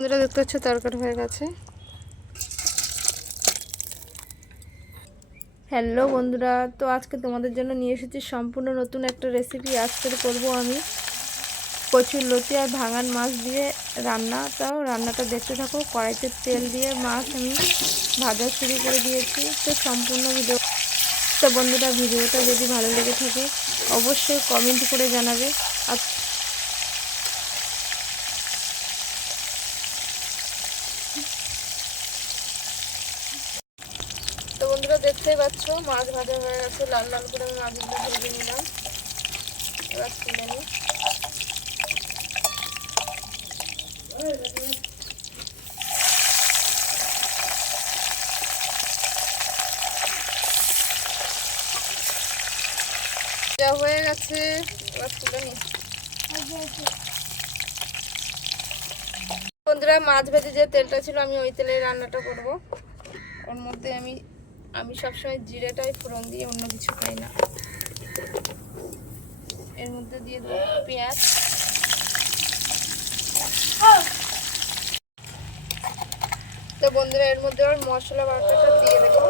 বন্ধুরা দেখতে পাচ্ছ, তরকারি হয়ে গেছে। হ্যালো বন্ধুরা, তো আজকে তোমাদের জন্য নিয়ে এসেছি সম্পূর্ণ নতুন একটা রেসিপি আজকের করব আমি কচুর লতি আর ভাঙান মাছ দিয়ে রান্না। তাও রান্নাটা দেখতে থাকো, কড়াইতে তেল দিয়ে মাছ আমি ভাজা শুরু করে দিয়েছি। তো সম্পূর্ণ ভিডিও তো বন্ধুরা, ভিডিওটা যদি ভালো লেগে থাকে, অবশ্যই কমেন্ট করে জানাবে। আর তো বন্ধুরা দেখতেই পাচ্ছ, মাছ ভাজা হয়ে গেছে। লাল লাল করে আমি মাছগুলো ভেজে নিলাম। এবার তুলে নিই। যা হয়ে গেছে বন্ধুরা, মাছ ভেজে যে তেলটা ছিল, আমি ওই তেলে রান্নাটা করব। ওর মধ্যে আমি আমি সবসময় জিরেটাই ফোড়ন দিয়ে অন্য কিছু খাই না। এর মধ্যে দিয়ে দেবো পেঁয়াজ। তো বন্ধুরা, এর মধ্যে আর মশলা বাটাটা দিয়ে দেবো।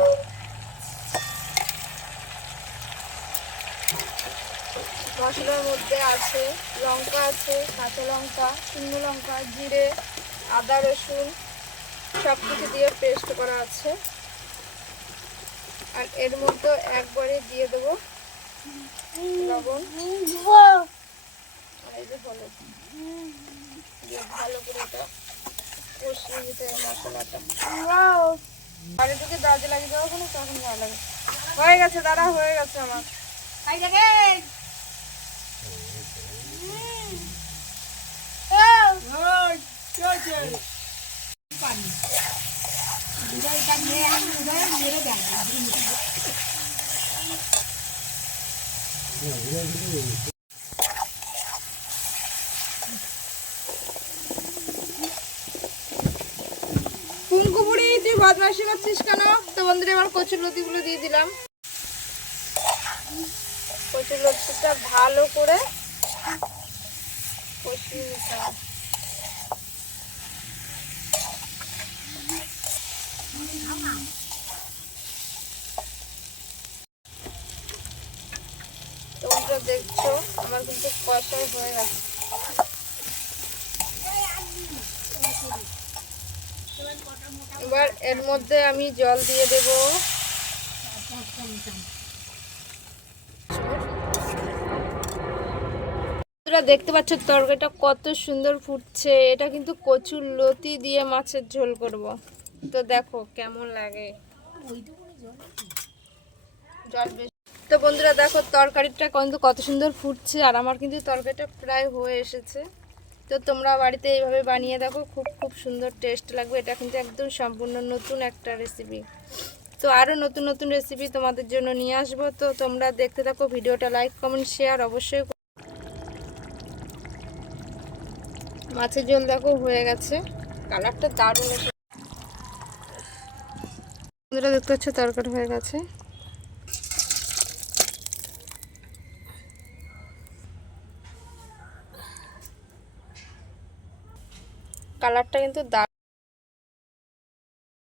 মশলার মধ্যে আছে লঙ্কা আছে, কাঁচা লঙ্কা, শুকনো লঙ্কা, জিরে, আদা রসুন সব কিছু দিয়ে পেস্ট করা আছে। আর এর মধ্যে একবারে দিয়ে দেবো ভালো করে যদি দাঁড়িয়ে লাগিয়ে দেওয়া লাগে। হয়ে গেছে দাদা, হয়ে গেছে আমার। বুড়ি, তুই বদমাসি করছিস কেন? তো বন্ধুরা কচুর লতিগুলো দিয়ে দিলাম। কচুর লতিটা ভালো করে কষিয়ে তোমরা দেখছ, আমার কিন্তু কষাই হয়ে গেছে। এবার এর মধ্যে আমি জল দিয়ে দেব। দেখতে পাচ্ছ তরকারিটা কত সুন্দর ফুটছে। এটা কিন্তু কচুর লতি দিয়ে মাছের ঝোল করব। তো দেখো কেমন লাগে। তো বন্ধুরা দেখো, তরকারিটা কিন্তু কত সুন্দর ফুটছে আর আমার কিন্তু তরকারিটা প্রায় হয়ে এসেছে। তো তোমরা বাড়িতে এইভাবে বানিয়ে দেখো, খুব খুব সুন্দর টেস্ট লাগবে। এটা কিন্তু একদম সম্পূর্ণ নতুন একটা রেসিপি তো আরও নতুন নতুন রেসিপি তোমাদের জন্য নিয়ে আসব। তো তোমরা দেখতে থাকো, ভিডিওটা লাইক কমেন্ট শেয়ার অবশ্যই মাছের ঝোল দেখো, হয়ে গেছে। কালারটা দারুণ বন্ধুরা দেখতে পাচ্ছ, তরকারি হয়ে গেছে। কালারটা কিন্তু দারুণ